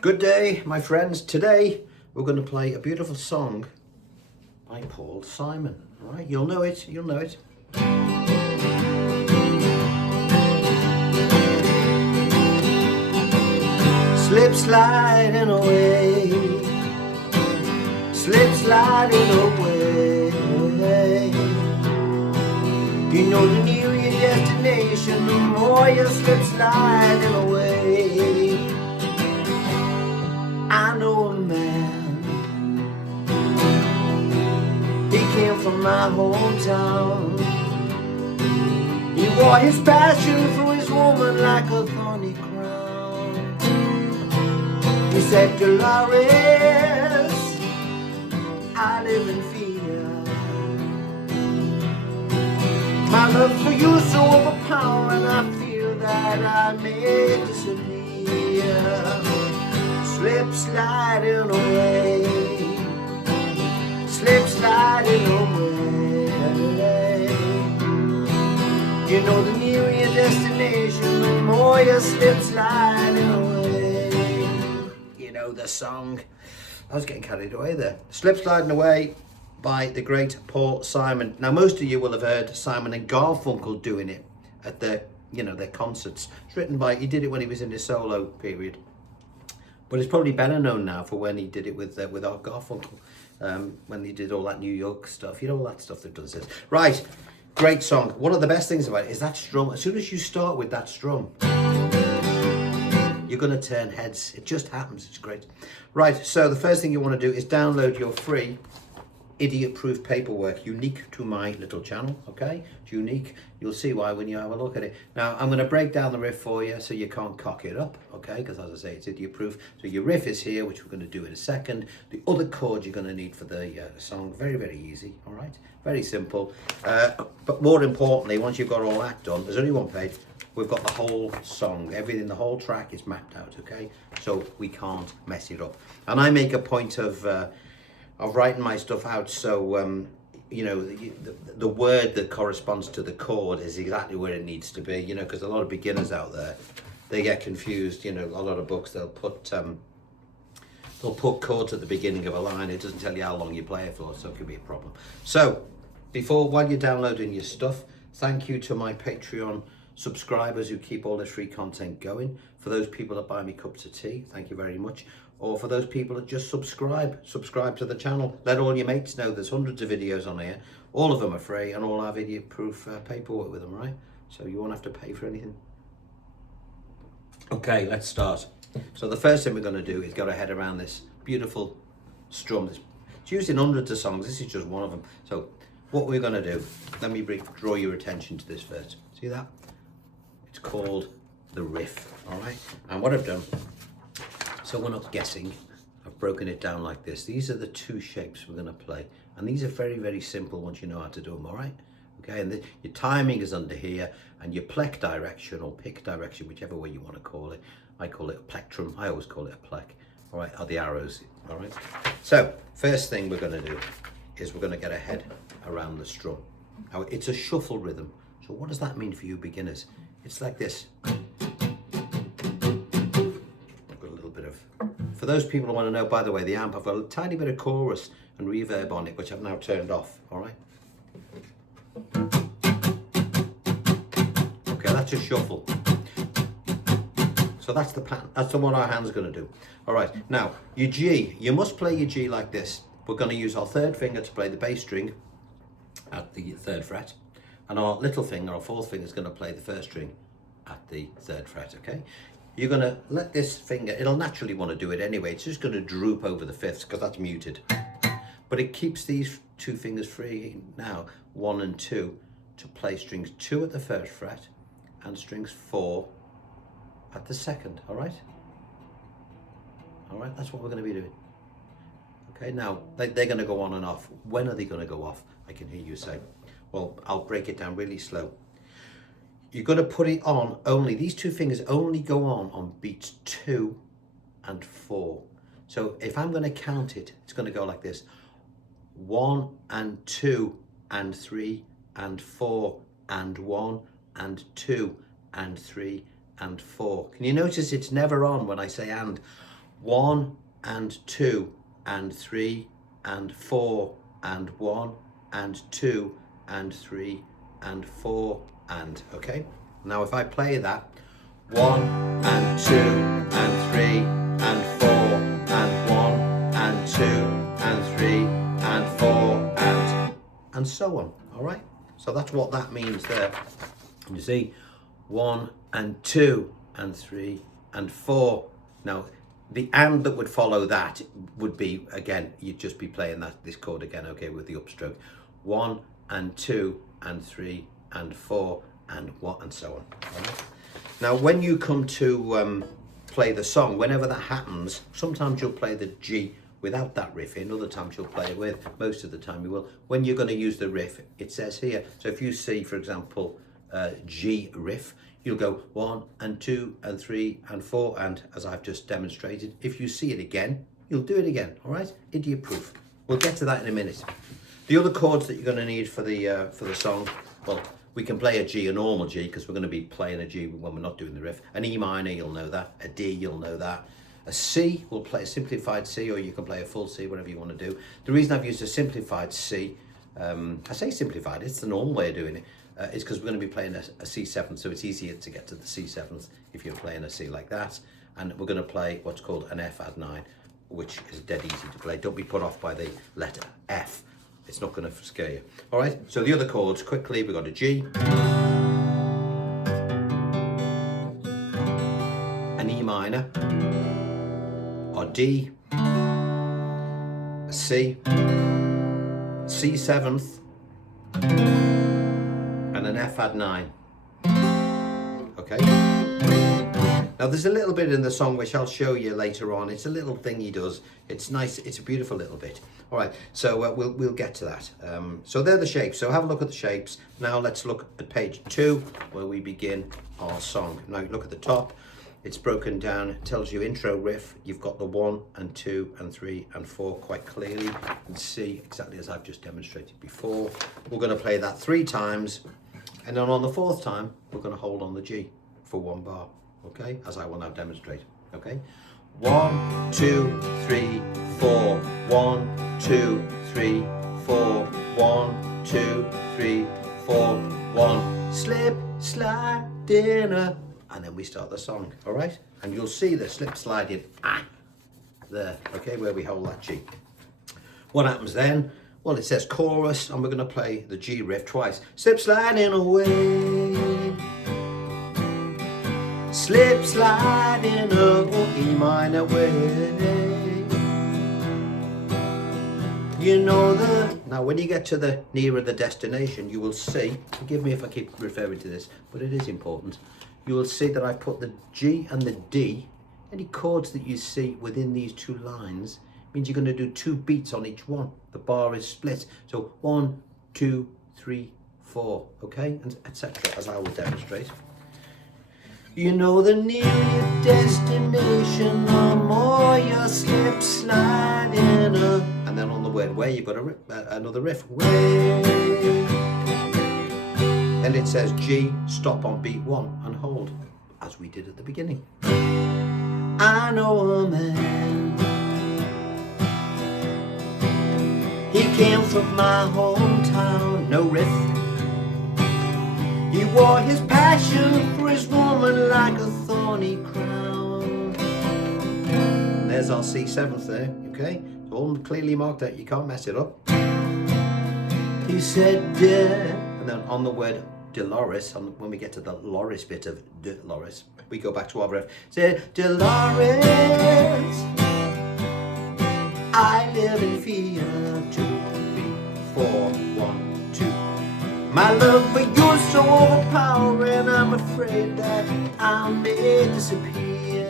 Good day, my friends. Today we're going to play a beautiful song by Paul Simon. All right, you'll know it. You'll know it. Slip sliding away, slip sliding away. You know the nearer your destination, the more you slip sliding away. I know a man, he came from my hometown. He wore his passion for his woman like a thorny crown. He said, Dolores, I live in fear. My love for you is so overpowering, I feel that I may disappear. Slip sliding away, slip sliding away. You know the nearer your destination, the more you slip sliding away. You know the song. I was getting carried away there. Slip Sliding Away by the great Paul Simon. Now most of you will have heard Simon and Garfunkel doing it at their concerts. It's written by, he did it when he was in his solo period. But it's probably better known now for when he did it with Art Garfunkel, when he did all that New York stuff, all that stuff that does this. Right, great song. One of the best things about it is that strum. As soon as you start with that strum, you're going to turn heads. It just happens. It's great. Right, so the first thing you want to do is download your free idiot-proof paperwork, unique to my little channel, okay? It's unique. You'll see why when you have a look at it. Now, I'm going to break down the riff for you so you can't cock it up, okay? Because as I say, it's idiot-proof. So your riff is here, which we're going to do in a second. The other chord you're going to need for the song, very, very easy, all right? Very simple. But more importantly, once you've got all that done, there's only one page. We've got the whole song, everything, the whole track is mapped out, okay? So we can't mess it up. And I make a point of writing my stuff out so the word that corresponds to the chord is exactly where it needs to be, because a lot of beginners out there, they get confused. A lot of books, they'll put chords at the beginning of a line. It doesn't tell you how long you play it for, so it could be a problem. So while you're downloading your stuff, thank you to my Patreon subscribers who keep all this free content going. For those people that buy me cups of tea, thank you very much. Or for those people that just subscribe to the channel. Let all your mates know there's hundreds of videos on here. All of them are free and all have idiot-proof paperwork with them, right? So you won't have to pay for anything. Okay, let's start. So the first thing we're going to do is get our head around this beautiful strum. It's used in hundreds of songs. This is just one of them. So what we're going to do, let me draw your attention to this first. See that? It's called the riff, all right? And what I've done, so we're not guessing, I've broken it down like this. These are the two shapes we're going to play. And these are very, very simple once you know how to do them, all right? Okay, and your timing is under here, and your plec direction or pick direction, whichever way you want to call it. I call it a plectrum. I always call it a plec, all right, are the arrows, all right? So first thing we're going to do is we're going to get a head around the strum. Now, it's a shuffle rhythm. So what does that mean for you beginners? It's like this. For those people who want to know, by the way, the amp, I've got a tiny bit of chorus and reverb on it, which I've now turned off, all right? Okay, that's a shuffle. So that's the pattern, that's what our hand's going to do. All right, now, your G, you must play your G like this. We're going to use our third finger to play the bass string at the third fret, and our little finger, our fourth finger, is going to play the first string at the third fret, okay? You're going to let this finger, it'll naturally want to do it anyway, it's just going to droop over the fifths because that's muted. But it keeps these two fingers free now, 1 and 2, to play strings 2 at the first fret and strings 4 at the second, all right? All right, that's what we're going to be doing. Okay, now they're going to go on and off. When are they going to go off? I can hear you say. Well, I'll break it down really slow. You're going to put it on only, these two fingers only go on beats 2 and 4. So if I'm going to count it, it's going to go like this. 1 and 2 and 3 and 4 and 1 and 2 and 3 and 4. Can you notice it's never on when I say and? 1 and 2 and 3 and 4 and 1 and 2 and 3 and 4 and, okay? Now if I play that, 1 and 2 and 3 and 4 and 1 and 2 and 3 and 4 and so on, all right? So that's what that means there. You see, 1 and 2 and 3 and 4. Now, the and that would follow that would be, again, you'd just be playing this chord again, okay, with the upstroke. 1 and 2 and 3 and 4 and 1 and so on. All right? Now, when you come to play the song, whenever that happens, sometimes you'll play the G without that riff in, other times you'll play it with, most of the time you will. When you're going to use the riff, it says here, so if you see, for example, G riff, you'll go 1 and 2 and 3 and 4 and, as I've just demonstrated. If you see it again, you'll do it again, all right? Idiot proof. We'll get to that in a minute. The other chords that you're going to need for the song, well, we can play a G, a normal G, because we're going to be playing a G when we're not doing the riff. An E minor, you'll know that. A D, you'll know that. A C, we'll play a simplified C, or you can play a full C, whatever you want to do. The reason I've used a simplified C, I say simplified, it's the normal way of doing it, is because we're going to be playing a C7th, so it's easier to get to the C7th if you're playing a C like that. And we're going to play what's called an F add 9, which is dead easy to play. Don't be put off by the letter F. It's not going to scare you. All right, so the other chords, quickly, we've got a G, an E minor, a D, a C, C7th, and an F add 9. Okay? Now there's a little bit in the song which I'll show you later on. It's a little thing he does. It's nice, it's a beautiful little bit. All right, so we'll get to that. So they're the shapes, so have a look at the shapes. Now let's look at page 2 where we begin our song. Now look at the top. It's broken down, it tells you intro riff. You've got the 1 and 2 and 3 and 4 quite clearly. You can see exactly as I've just demonstrated before. We're going to play that 3 times, and then on the 4th time, we're going to hold on the G for 1 bar, okay? As I will now demonstrate, okay? 1, 2, 3, 4. 1, 2, 3, 4. 1, 2, 3, 4. 1. Slip, slide, dinner. And then we start the song, all right? And you'll see the slip sliding there, okay, where we hold that G. What happens then? Well, it says chorus, and we're going to play the G riff twice. Slip sliding away, slip sliding away, E minor way. You know now when you get to the nearer the destination, you will see, forgive me if I keep referring to this, but it is important. You will see that I put the G and the D, any chords that you see within these 2 lines, means you're going to do 2 beats on each one. The bar is split. So 1, 2, 3, 4, okay, and etc. as I will demonstrate. You know the nearer your destination, the more you slip sliding up. And then on the word way, you've got another riff. Way. Then it says G, stop on beat 1 and hold, as we did at the beginning. I know a man, he came from my hometown, no riff. He wore his passion for his woman like a thorny crown. And there's our C7th there, okay? It's all clearly marked out, you can't mess it up. He said, and then on the word Dolores, when we get to the Loris bit of Dolores, we go back to our riff. Say, Dolores, I live in fear. 2, 3, 4, 1, 2. My love for you is so overpowering, I'm afraid that I may disappear.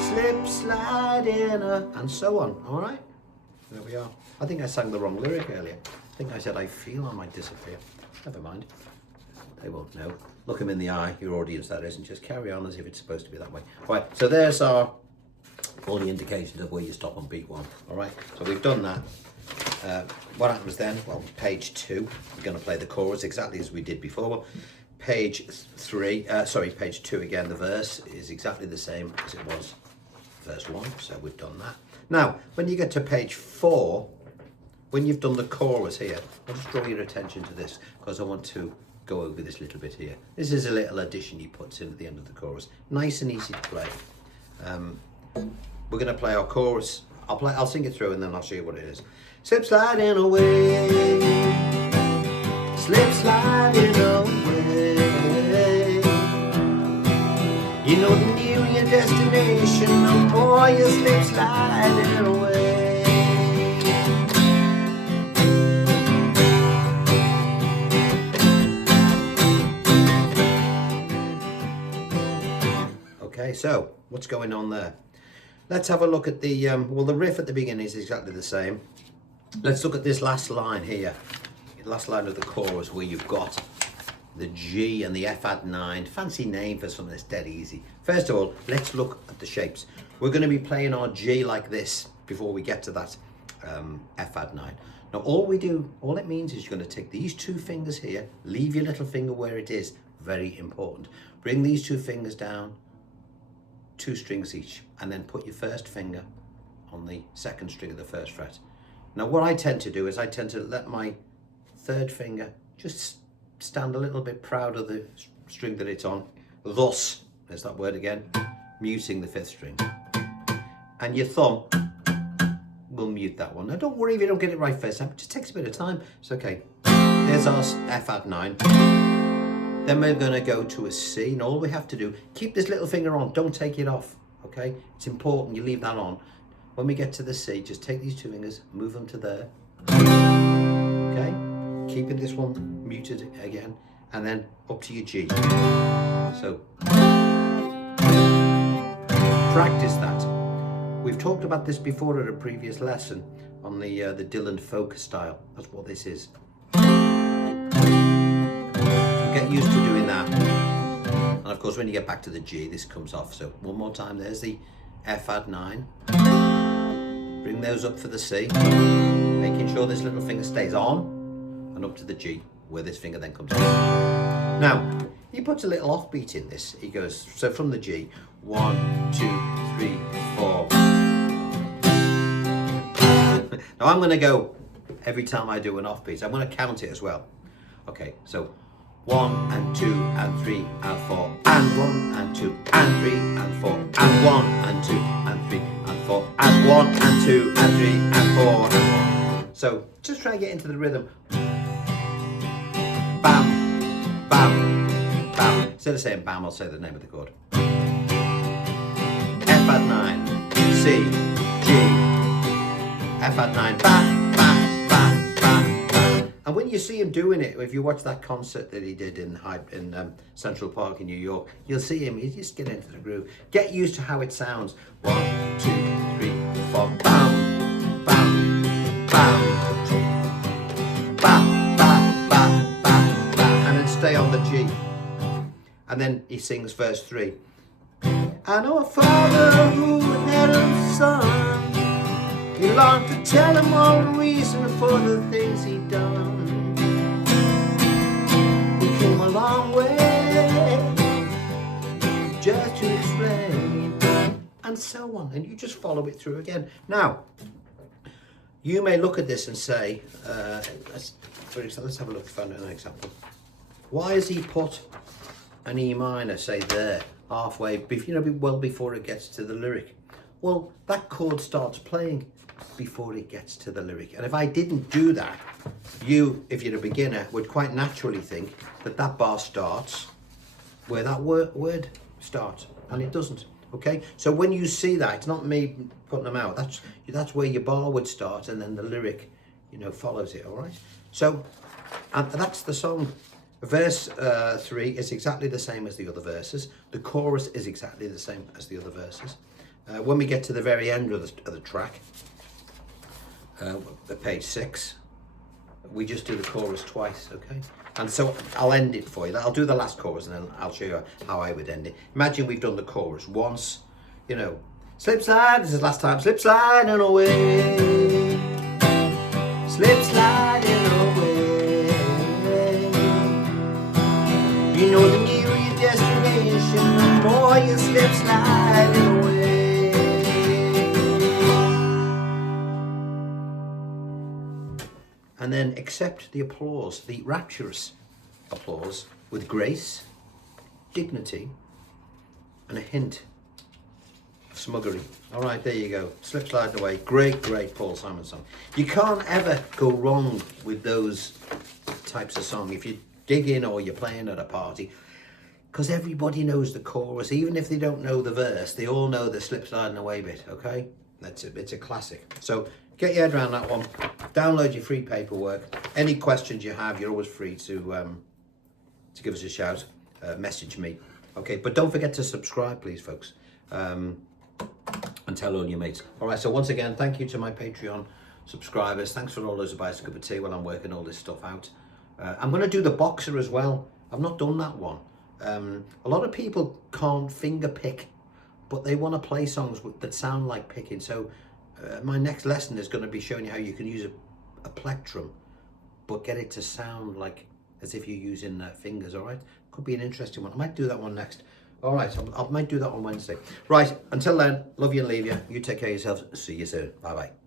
Slip, slide in, and so on. All right, there we are. I think I sang the wrong lyric earlier. I think I said I feel I might disappear. Never mind. They won't know. Look them in the eye, your audience that is, and just carry on as if it's supposed to be that way. All right, so there's all the indications of where you stop on beat 1. All right, so we've done that. What happens then? Well, page 2, we're going to play the chorus exactly as we did before. Page 2 again, the verse is exactly the same as it was first one, so we've done that. Now, when you get to page 4, when you've done the chorus here, I'll just draw your attention to this because I want to go over this little bit here. This is a little addition he puts in at the end of the chorus. Nice and easy to play. We're going to play our chorus. I'll sing it through and then I'll show you what it is. Slip sliding away, slip sliding away. You know the nearer your destination, the more you slip sliding away. Okay, so what's going on there? Let's have a look at the, well, the riff at the beginning is exactly the same. Let's look at this last line here. The last line of the chorus where you've got the G and the F add 9. Fancy name for something that's dead easy. First of all, let's look at the shapes. We're going to be playing our G like this before we get to that F add 9. Now all it means is you're going to take these 2 fingers here, leave your little finger where it is, very important. Bring these 2 fingers down, 2 strings each, and then put your first finger on the 2nd string of the 1st fret. Now what I tend to do is I tend to let my 3rd finger just stand a little bit proud of the string that it's on, thus, there's that word again, muting the 5th string. And your thumb will mute that one. Now don't worry if you don't get it right first time, it just takes a bit of time, it's okay. There's our F add 9. Then we're going to go to a C, and all we have to do, keep this little finger on, don't take it off, okay? It's important you leave that on. When we get to the C, just take these 2 fingers, move them to there, okay? Keeping this one muted again, and then up to your G. So, practice that. We've talked about this before at a previous lesson on the Dylan folk style. That's what this is. Get used to doing that, and of course when you get back to the G this comes off. So one more time, there's the F add 9, bring those up for the C, making sure this little finger stays on, and up to the G where this finger then comes off. Now he puts a little offbeat in this. He goes, so from the G, 1 2 3 4. Now I'm going to go, every time I do an offbeat I'm going to count it as well. Okay, so 1 and 2 and 3 and 4 and 1 and 2 and 3 and 4 and 1 and 2 and 3 and 4 and 1 and 2 and 3 and 4 and 1. So just try and get into the rhythm. Bam, bam, bam. Instead of saying bam, I'll say the name of the chord. F add 9, C, G, F add 9, bam, bam. And when you see him doing it, if you watch that concert that he did in Central Park in New York, you'll see him, he's just getting into the groove. Get used to how it sounds. 1 2 3 4, bam, bam, bam, bam, bam, bam, bam, bam, and then stay on the G. And then he sings verse 3. I know a father who had a son. He longed to tell him all the reason for the things he'd done. He came a long way just to explain, and so on. And you just follow it through again. Now, you may look at this and say, let's have a look at an example. Why has he put an E minor, say there, halfway, well before it gets to the lyric? Well, that chord starts playing before it gets to the lyric. And if I didn't do that, you, if you're a beginner, would quite naturally think that that bar starts where that word starts, and it doesn't. Okay, so when you see that, it's not me putting them out. That's where your bar would start, and then the lyric, follows it. All right. So, and that's the song. Verse 3 is exactly the same as the other verses. The chorus is exactly the same as the other verses. When we get to the very end of the track, page 6, we just do the chorus twice, okay? And so I'll end it for you. I'll do the last chorus and then I'll show you how I would end it. Imagine we've done the chorus once, slip slide, this is last time, slip sliding away, slip sliding away. You know the nearer your destination, the more you slip sliding away. and then accept the applause, the rapturous applause, with grace, dignity, and a hint of smuggery. All right, there you go. Slip Sliding Away. Great, great Paul Simon song. You can't ever go wrong with those types of song if you dig in or you're playing at a party, because everybody knows the chorus. Even if they don't know the verse, they all know the Slip Sliding Away bit, okay? That's it. It's a classic. So get your head around that one. Download your free paperwork. Any questions you have, you're always free to give us a shout. Message me. Okay, but don't forget to subscribe, please, folks. And tell all your mates. All right, so once again, thank you to my Patreon subscribers. Thanks for all those who buy us a cup of tea while I'm working all this stuff out. I'm going to do the boxer as well. I've not done that one. A lot of people can't finger pick, but they want to play songs that sound like picking. So my next lesson is going to be showing you how you can use a plectrum, but get it to sound like as if you're using fingers. All right, could be an interesting one. I might do that one next. All right, I might do that on Wednesday. Right, until then, love you and leave you. You take care of yourselves. See you soon. Bye bye.